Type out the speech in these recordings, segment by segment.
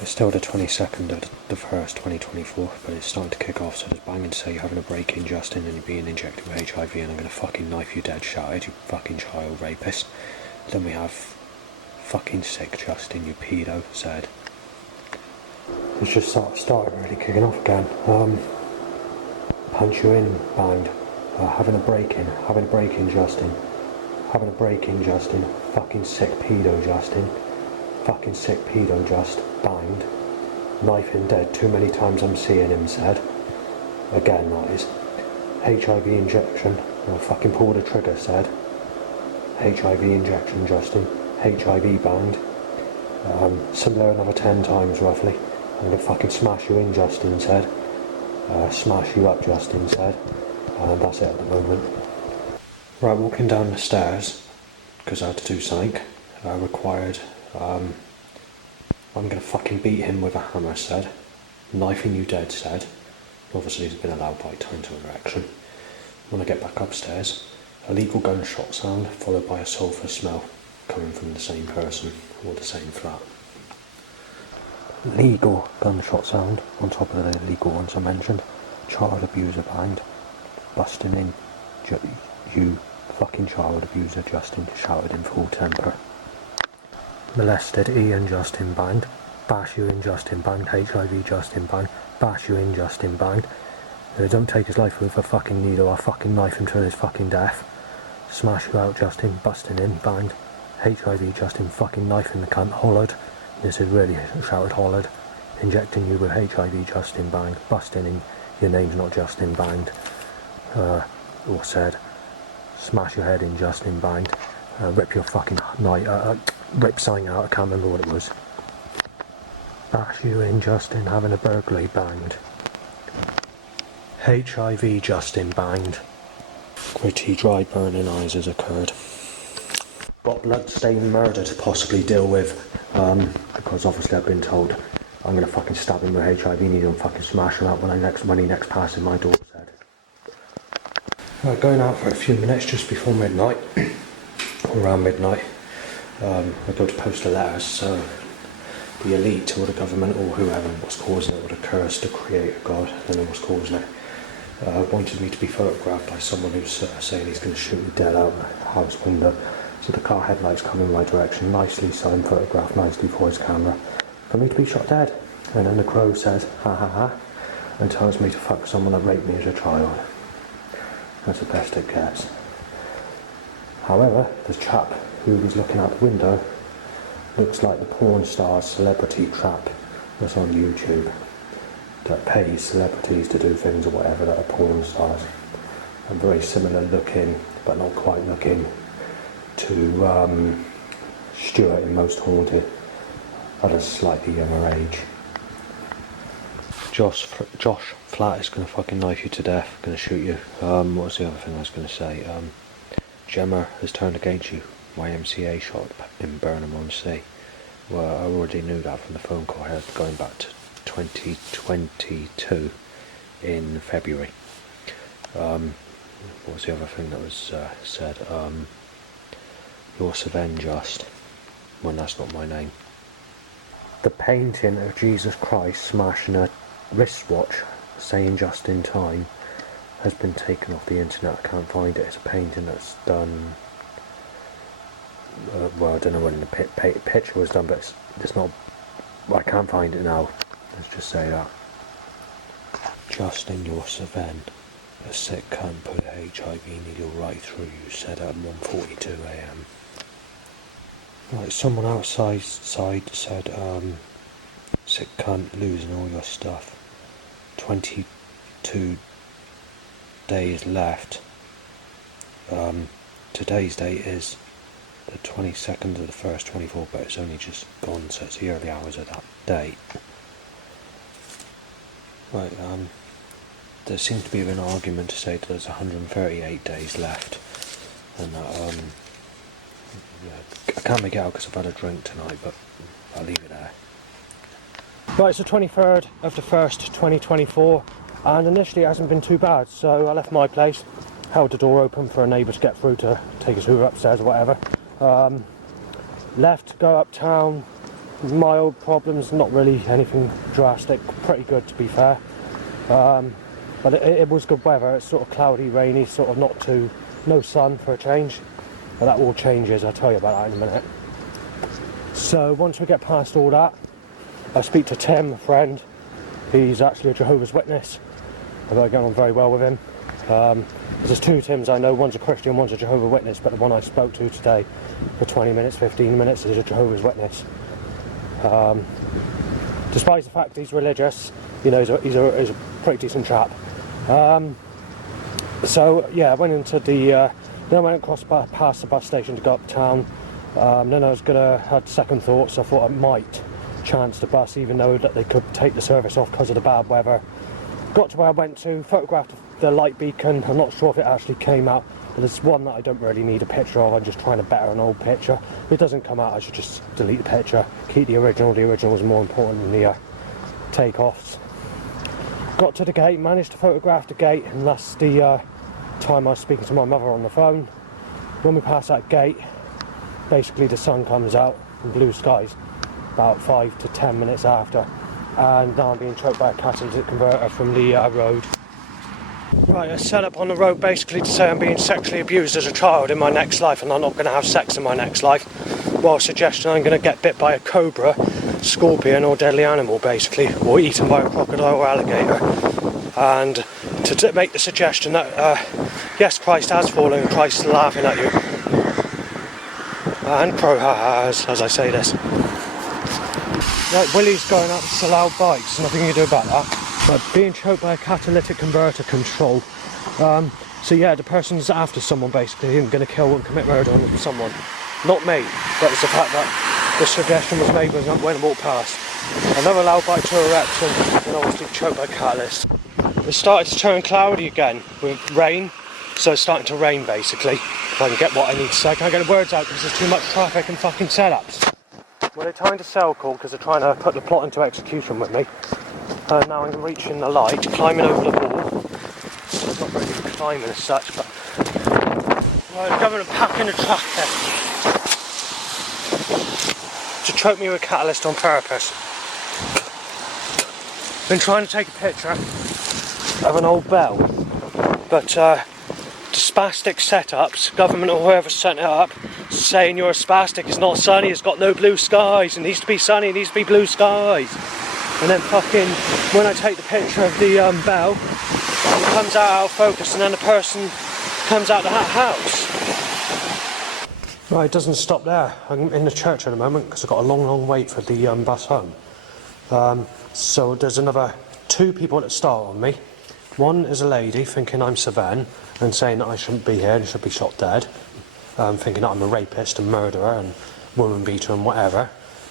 It's still the 22nd of the 1st, 2024, but it's starting to kick off, so there's banging to say you're having a break-in, Justin, and you're being injected with HIV, and I'm going to fucking knife you dead, shouted, you fucking child rapist. Then we have fucking sick, Justin, you pedo, said. It's just started really kicking off again. Punch you in, banged. Having a break-in, Justin. Having a break-in, Justin. Fucking sick pedo, Justin. Fucking sick pedo, just banged. Knife him dead, too many times I'm seeing him, said. Again, that is. HIV injection. Fucking pull the trigger, said. HIV injection, Justin. HIV banged. Similar another 10 times, roughly. I'm gonna fucking smash you in, Justin, said. Smash you up, Justin, said. And that's it at the moment. Right, walking down the stairs, because I had to do something, required, I'm gonna fucking beat him with a hammer, said. Knifing you dead, said. Obviously he's been allowed by time to erection. When I get back upstairs, a legal gunshot sound followed by a sulphur smell coming from the same person or the same flat. Legal gunshot sound on top of the illegal ones I mentioned. Child abuser banged. Busting in. You fucking child abuser, Justin, shouted in full temper. Molested Ian, Justin banged. Bash you in, Justin banged. HIV, Justin banged. Bash you in, Justin banged. Don't take his life with a fucking needle. I'll fucking knife him till his fucking death. Smash you out, Justin. Busting in, banged. HIV, Justin fucking knifing the cunt, hollered. This is really shouted, hollered. Injecting you with HIV, Justin banged. Busting in, your name's not Justin banged. Or said. Smash your head in, Justin banged. Rip your fucking rip something out, I can't remember what it was. Bash you in, Justin, having a burglary banged. HIV, Justin banged. Gritty, dry, burning eyes has occurred. Got blood-stained murder to possibly deal with, because obviously I've been told I'm going to fucking stab him with HIV needle and fucking smash him out when he next passes my door, said. Right, going out for a few minutes just before midnight, around midnight. I go to post a letter, so the elite or the government or whoever was causing it, or the curse, the creator God, I don't know what's causing it, wanted me to be photographed by someone who's saying he's going to shoot me dead out the house window. So the car headlights come in my direction nicely, so I'm photographed nicely for his camera, for me to be shot dead. And then the crow says, ha ha ha, and tells me to fuck someone that raped me as a child. That's the best it gets. However, the chap who was looking out the window looks like the porn star's celebrity trap that's on YouTube, that pays celebrities to do things or whatever that are porn stars. And very similar looking, but not quite looking, to Stuart in Most Haunted at a slightly younger age. Josh Flat is going to fucking knife you to death, going to shoot you. What was the other thing I was going to say? Gemma has turned against you. YMCA shot in Burnham-on-Sea. Well, I already knew that from the phone call I had going back to 2022 in February. What was the other thing that was said? You're Sven Just, when that's not my name. The painting of Jesus Christ smashing a wristwatch saying just in time has been taken off the internet. I can't find it. It's a painting that's done, well, I don't know when the picture was done, but it's not, I can't find it now. Let's just say that. Justin, you're Sven. A sick cunt put a HIV needle right through you, said at 1:42 a.m. Right, someone outside said, sick cunt, losing all your stuff. 22 days left. Today's date is the 22nd of the 1st, 24, but it's only just gone, so it's the early hours of that date. Right, there seems to be an argument to say that there's 138 days left, and that, I can't make it out because I've had a drink tonight, but I'll leave it there. Right, it's the 23rd of the 1st, 2024, and initially it hasn't been too bad, so I left my place, held the door open for a neighbour to get through to take his Hoover upstairs or whatever. Left, go uptown, mild problems, not really anything drastic, pretty good to be fair. But it was good weather. It's sort of cloudy, rainy, sort of no sun for a change. But that all changes, I'll tell you about that in a minute. So once we get past all that, I speak to Tim, a friend. He's actually a Jehovah's Witness. I've got on very well with him. There's two Tims I know, one's a Christian, one's a Jehovah's Witness, but the one I spoke to today for 20 minutes, 15 minutes is a Jehovah's Witness. Despite the fact he's religious, you know, he's a pretty decent chap. So yeah, I went into then I went across past the bus station to go uptown. Then I was had second thoughts. I thought I might chance the bus, even though that they could take the service off because of the bad weather. Got to where I went to, photographed the light beacon. I'm not sure if it actually came out, but there's one that I don't really need a picture of. I'm just trying to better an old picture. If it doesn't come out, I should just delete the picture, keep the original. The original was more important than the takeoffs. Got to the gate, managed to photograph the gate, and that's the time I was speaking to my mother on the phone. When we pass that gate, basically the sun comes out and blue skies about 5 to 10 minutes after, and now I'm being choked by a catalytic converter from the road. Right, I set up on the road basically to say I'm being sexually abused as a child in my next life, and I'm not going to have sex in my next life, while suggesting I'm going to get bit by a cobra, scorpion or deadly animal basically, or eaten by a crocodile or alligator. And to make the suggestion that yes, Christ has fallen, Christ is laughing at you, and pro has, as I say this. Right, Willie's going out to sell out bikes, nothing you can do about that. But being choked by a catalytic converter control. So yeah, the person's after someone basically, and going to kill and commit murder on someone. Not me, but it's the fact that the suggestion was made when I walked past. Another loud bike to erect, and obviously choked by catalyst. It started to turn cloudy again with rain, so it's starting to rain basically. If I can get what I need to say, I can't get the words out because there's too much traffic and fucking setups. Well, they're trying to sell call because they're trying to put the plot into execution with me. And now I'm reaching the light, climbing over the wall. It's not really climbing as such, but well, the government packing the truck there to choke me with catalyst on purpose. Been trying to take a picture of an old bell, but the spastic setups, government or whoever set it up, saying you're a spastic, it's not sunny, it's got no blue skies, it needs to be sunny, it needs to be blue skies. And then fucking, when I take the picture of the bell, it comes out of focus, and then the person comes out the house. Right, it doesn't stop there. I'm in the church at the moment because I've got a long wait for the bus home. So there's another two people that start on me. One is a lady thinking I'm Savan and saying that I shouldn't be here and should be shot dead. Thinking that I'm a rapist and murderer and woman beater and whatever.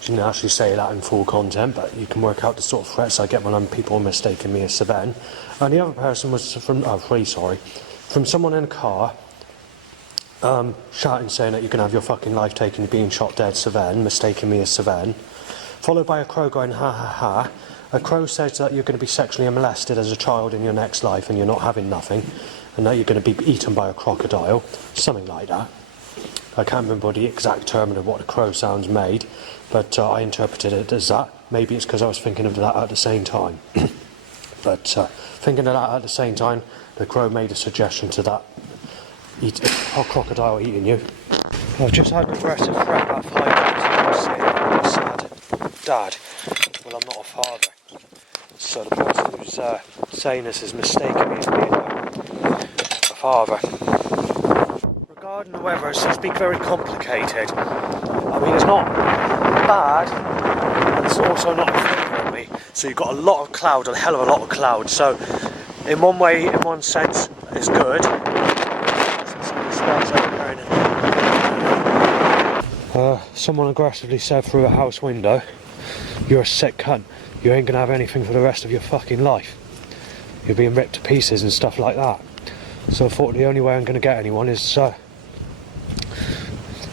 She didn't actually say that in full content, but you can work out the sort of threats I get when people mistaking me as Savan. And the other person was from someone in a car, shouting, saying that you can have your fucking life taken, being shot dead, Savan, mistaking me as Savan. Followed by a crow going, ha ha ha. A crow says that you're going to be sexually molested as a child in your next life and you're not having nothing, and that you're going to be eaten by a crocodile, something like that. I can't remember the exact term of what the crow sounds made, but I interpreted it as that. Maybe it's because I was thinking of that at the same time. But thinking of that at the same time, the crow made a suggestion to that. A crocodile eating you. I've just had an aggressive threat about 5 minutes ago saying I'm a sad dad. Well, I'm not a father. So the person who's saying this is mistaking me as being a father. Regarding the weather, it seems to be very complicated. I mean, it's not bad, and it's also not in favour of me. So you've got a lot of cloud, a hell of a lot of cloud. So in one way, in one sense, it's good. Someone aggressively said through a house window, "You're a sick cunt. You ain't gonna have anything for the rest of your fucking life. You're being ripped to pieces and stuff like that." So I thought the only way I'm gonna get anyone is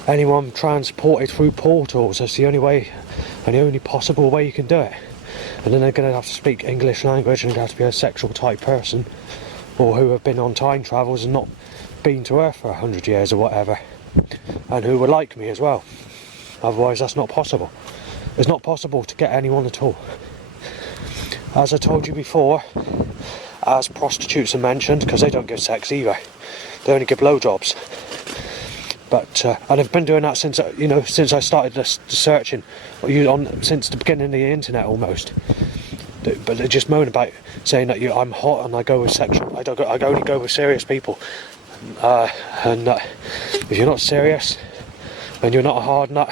anyone transported through portals. That's the only way and the only possible way you can do it. And then they're gonna have to speak English language and have to be a sexual type person, or who have been on time travels and not been to Earth for 100 years or whatever, and who were like me as well. Otherwise that's not possible. it's not possible to get anyone at all. As I told you before, as prostitutes are mentioned, because they don't give sex either, they only give blowjobs. But and I've been doing that since since I started the searching, since the beginning of the internet almost. But they just moan about saying that I'm hot and I go with sexual. I only go with serious people. And if you're not serious, and you're not a hard nut,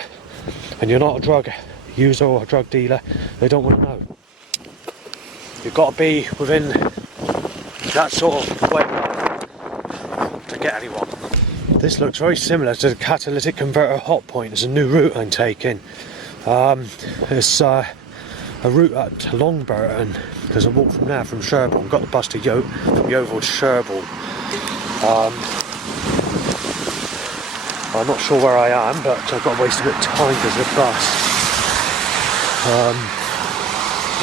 and you're not a drug user or a drug dealer, they don't want to know. You've got to be within that sort of way to get anyone. This looks very similar to the catalytic converter hot point. It's a new route I'm taking. It's a route at Longburton, because I walked from there, from Sherborne. Got the bus to from Yeovil to Sherborne. I'm not sure where I am, but I've got to waste a bit of time because of the bus.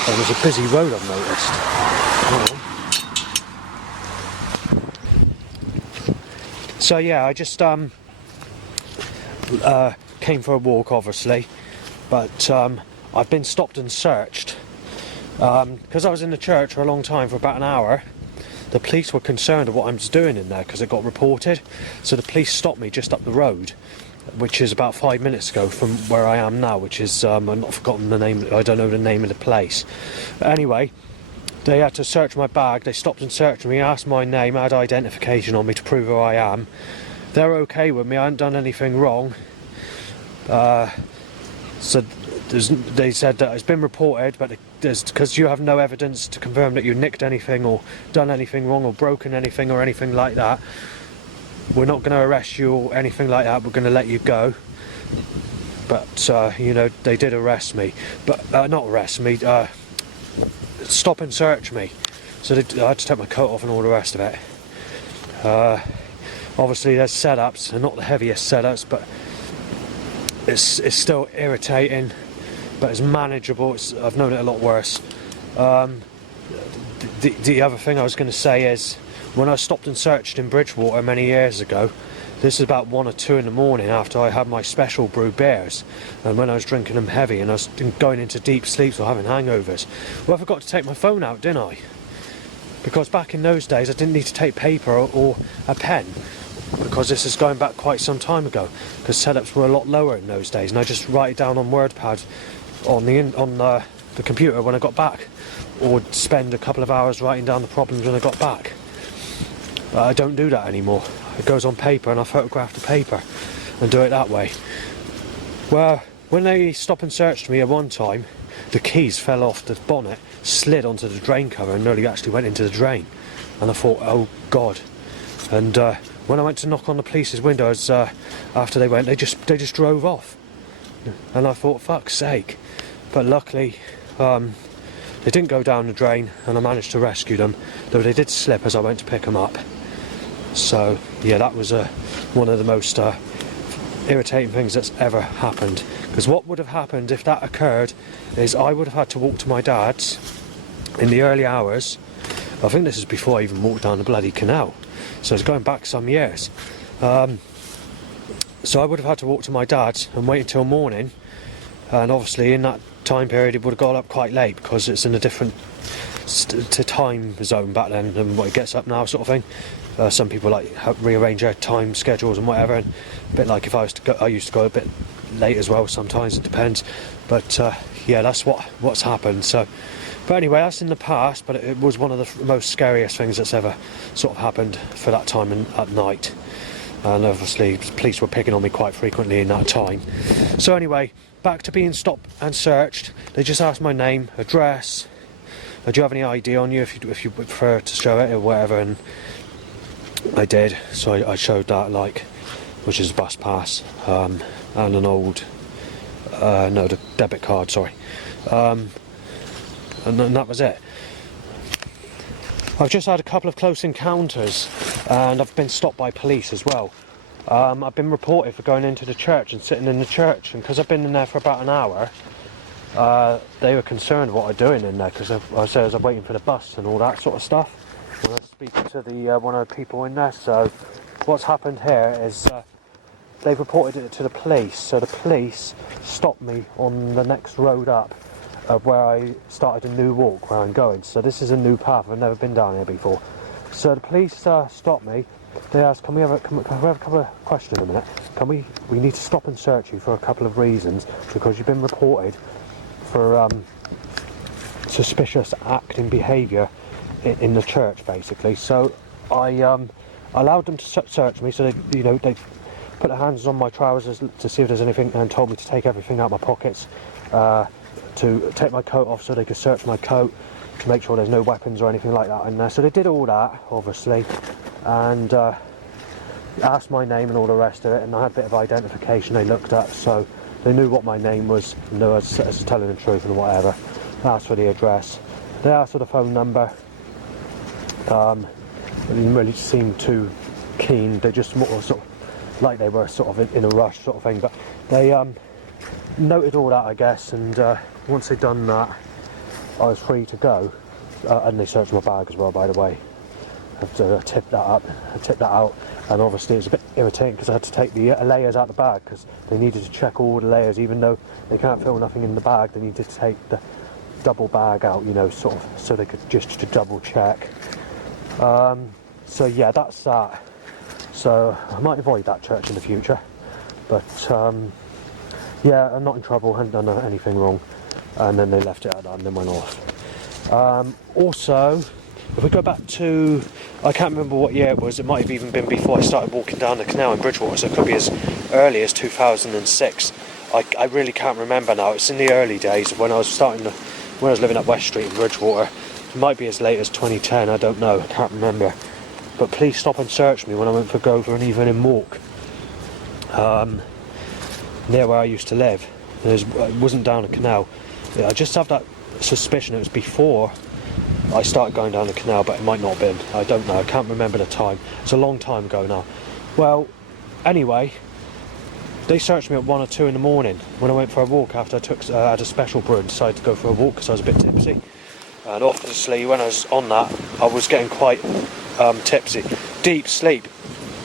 And there's a busy road, I've noticed. So yeah, I just came for a walk, obviously, but I've been stopped and searched because I was in the church for a long time, for about an hour. The police were concerned of what I was doing in there because it got reported, so the police stopped me just up the road, which is about 5 minutes ago from where I am now, which is I've not forgotten the name. I don't know the name of the place. But anyway, they had to search my bag. They stopped and searched me, asked my name, had identification on me to prove who I am. They're okay with me. I haven't done anything wrong. So they said that it's been reported, but because you have no evidence to confirm that you nicked anything or done anything wrong or broken anything or anything like that, we're not going to arrest you or anything like that. We're going to let you go. But they did arrest me, but not arrest me. Stop and search me. So I had to take my coat off and all the rest of it. Obviously there's setups, and not the heaviest setups, but it's still irritating, but it's manageable. I've known it a lot worse. The other thing I was going to say is, when I stopped and searched in Bridgewater many years ago, this is about 1 or 2 in the morning after I had my special brew beers, and when I was drinking them heavy and I was going into deep sleeps or having hangovers. Well, I forgot to take my phone out, didn't I? Because back in those days I didn't need to take paper or a pen, because this is going back quite some time ago, because setups were a lot lower in those days, and I just write it down on WordPad on the computer when I got back, or spend a couple of hours writing down the problems when I got back. But I don't do that anymore. It goes on paper, and I photograph the paper and do it that way. Well, when they stopped and searched me at one time, the keys fell off the bonnet, slid onto the drain cover, and nearly actually went into the drain. And I thought, oh God. And when I went to knock on the police's windows after they went, they just drove off. And I thought, fuck's sake. But luckily, they didn't go down the drain, and I managed to rescue them, though they did slip as I went to pick them up. So yeah, that was one of the most irritating things that's ever happened. Because what would have happened if that occurred is I would have had to walk to my dad's in the early hours. I think this is before I even walked down the bloody canal, so it's going back some years. So I would have had to walk to my dad's and wait until morning, and obviously in that time period it would have got up quite late, because it's in a different time zone back then than what it gets up now, sort of thing. Some people rearrange their time schedules and whatever, and a bit like if I used to go a bit late as well sometimes, it depends. But yeah, that's what's happened. So, but anyway, that's in the past, but it was one of the most scariest things that's ever sort of happened for that time at night. And obviously police were picking on me quite frequently in that time. So anyway, back to being stopped and searched. They just asked my name, address, do you have any ID on you if you prefer to show it or whatever, and I did. So I showed that, which is a bus pass, and an old the debit card, sorry, and that was it. I've just had a couple of close encounters, and I've been stopped by police as well. I've been reported for going into the church and sitting in the church, and because I've been in there for about an hour, they were concerned what I'm doing in there, because I said I was waiting for the bus and all that sort of stuff when I was speaking to one of the people in there. So what's happened here is they've reported it to the police, so the police stopped me on the next road up of where I started a new walk where I'm going. So this is a new path, I've never been down here before. So the police stopped me. They asked, can we have a couple of questions a minute? We need to stop and search you for a couple of reasons, because you've been reported for suspicious acting behaviour in the church, basically. So I allowed them to search me, so they put their hands on my trousers to see if there's anything, and told me to take everything out of my pockets, to take my coat off so they could search my coat, to make sure there's no weapons or anything like that in there. So they did all that, obviously, and asked my name and all the rest of it, and I had a bit of identification they looked at, so they knew what my name was, and they were telling the truth and whatever. They asked for the address, they asked for the phone number. They didn't really seem too keen, they just more sort of like they were sort of in a rush sort of thing, but they noted all that, I guess, and once they'd done that, I was free to go, and they searched my bag as well, by the way. I have to tip that out, and obviously it was a bit irritating because I had to take the layers out of the bag, because they needed to check all the layers, even though they can't feel nothing in the bag. They needed to take the double bag out, sort of, so they could just to double check. So yeah, that's that. So I might avoid that church in the future, but yeah, I'm not in trouble, hadn't done anything wrong, and then they left it at that and then went off. Also, if we go back to, I can't remember what year it was, it might have even been before I started walking down the canal in Bridgewater, so it could be as early as 2006. I really can't remember now. It's in the early days when I was living at West Street in Bridgewater. It might be as late as 2010, I don't know, I can't remember. But please stop and search me when I went for go for an evening walk. Near where I used to live. It wasn't down a canal. I just have that suspicion it was before I started going down the canal, but it might not have been. I don't know, I can't remember the time. It's a long time ago now. Well, anyway, they searched me at 1 or 2 in the morning when I went for a walk after I had a special brew and decided to go for a walk because I was a bit tipsy. And obviously when I was on that, I was getting quite tipsy. Deep sleep.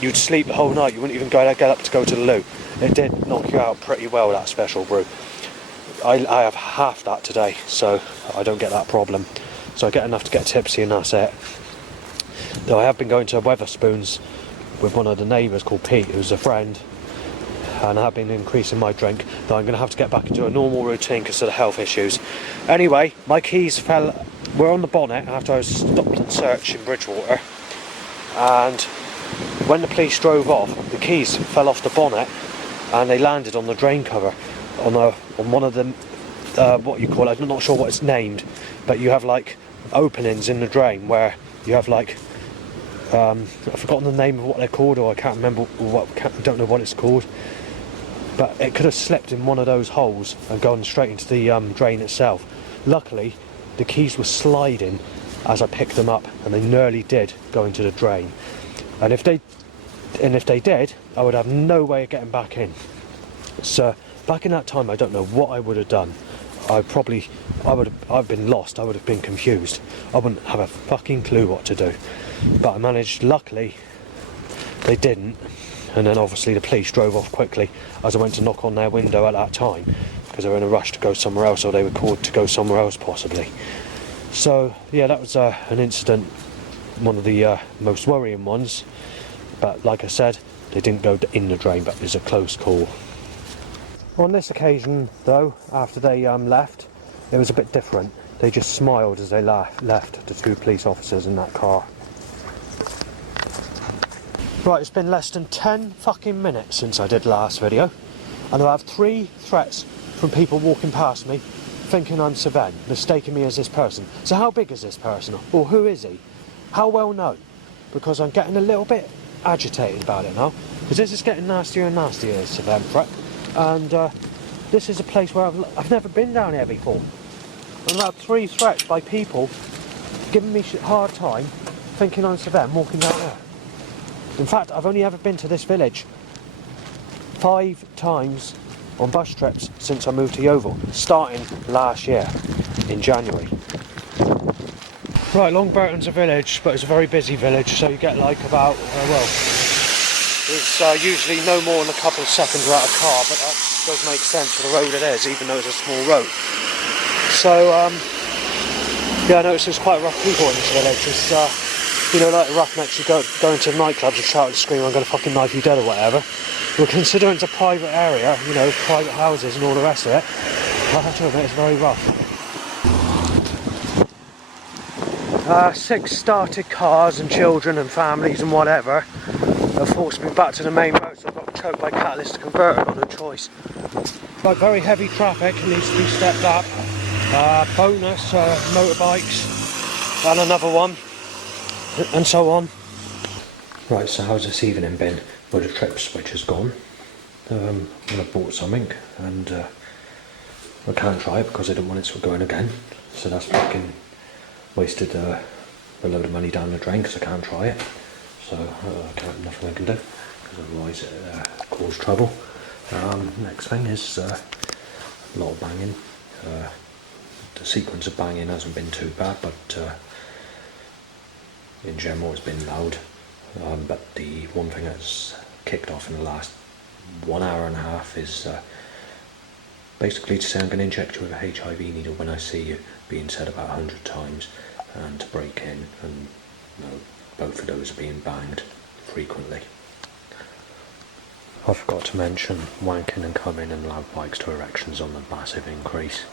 You'd sleep the whole night, you wouldn't even get up to go to the loo. It did knock you out pretty well, that special brew. I have half that today, so I don't get that problem. So I get enough to get tipsy and that's it. Though I have been going to Wetherspoons with one of the neighbours called Pete, who's a friend, and I have been increasing my drink, though I'm going to have to get back into a normal routine because of the health issues. Anyway, my keys were on the bonnet after I was stopped and searched in Bridgewater, and when the police drove off, the keys fell off the bonnet and they landed on the drain cover, on one of the, what you call it, I'm not sure what it's named, but you have like openings in the drain where you have like, I've forgotten the name of what they're called, or I can't remember I don't know what it's called, but it could have slipped in one of those holes and gone straight into the drain itself. Luckily, the keys were sliding as I picked them up, and they nearly did go into the drain. And if they did, I would have no way of getting back in. So back in that time, I don't know what I would have done. I've been lost. I would have been confused. I wouldn't have a fucking clue what to do. But I managed. Luckily, they didn't. And then obviously the police drove off quickly as I went to knock on their window at that time, because they were in a rush to go somewhere else, or they were called to go somewhere else possibly. So yeah, that was an incident, one of the most worrying ones. But like I said, they didn't go in the drain, but it was a close call. On this occasion though, after they left, it was a bit different. They just smiled as they left, the 2 police officers in that car. Right, it's been less than 10 fucking minutes since I did the last video, and I have 3 threats from people walking past me thinking I'm Sven, mistaking me as this person. So how big is this person? Or who is he? How well known? Because I'm getting a little bit agitated about it now, because this is getting nastier and nastier, this Sven threat. And this is a place where I've never been down here before. And I've had 3 threats by people giving me a hard time thinking I'm Sven walking down there. In fact, I've only ever been to this village 5 times on bus trips since I moved to Yeovil, starting last year in January. Right, Longburton's a village, but it's a very busy village, so you get like about, is usually no more than a couple of seconds without a car, but that does make sense for the road it is, even though it's a small road. So, yeah, I noticed there's quite rough people in this village. It's, you know, like the roughnecks who go into nightclubs and shout and scream, I'm going to fucking knife you dead or whatever. Well, considering it's a private area, you know, private houses and all the rest of it, I have to admit it's very rough. 6 started cars and children and families and whatever have forced me back to the main road, so I've got choked by catalytic converter, got no choice. Like very heavy traffic needs to be stepped up. Bonus motorbikes and another one, and so on. Right, so how's this evening been? Well, the trip switch is gone. I bought something and I can't try it because I don't want it to go in again. So that's fucking wasted a load of money down the drain because I can't try it. So nothing I can do because otherwise it cause trouble. Next thing is a lot of banging. The sequence of banging hasn't been too bad, but in general it's been loud. But the one thing that's kicked off in the last 1 hour and a half is basically to say I'm going to inject you with a HIV needle when I see you, being said about 100 times, and to break in, and you know, both of those are being banged frequently. I forgot to mention wanking and coming and loud bikes to erections on the massive increase.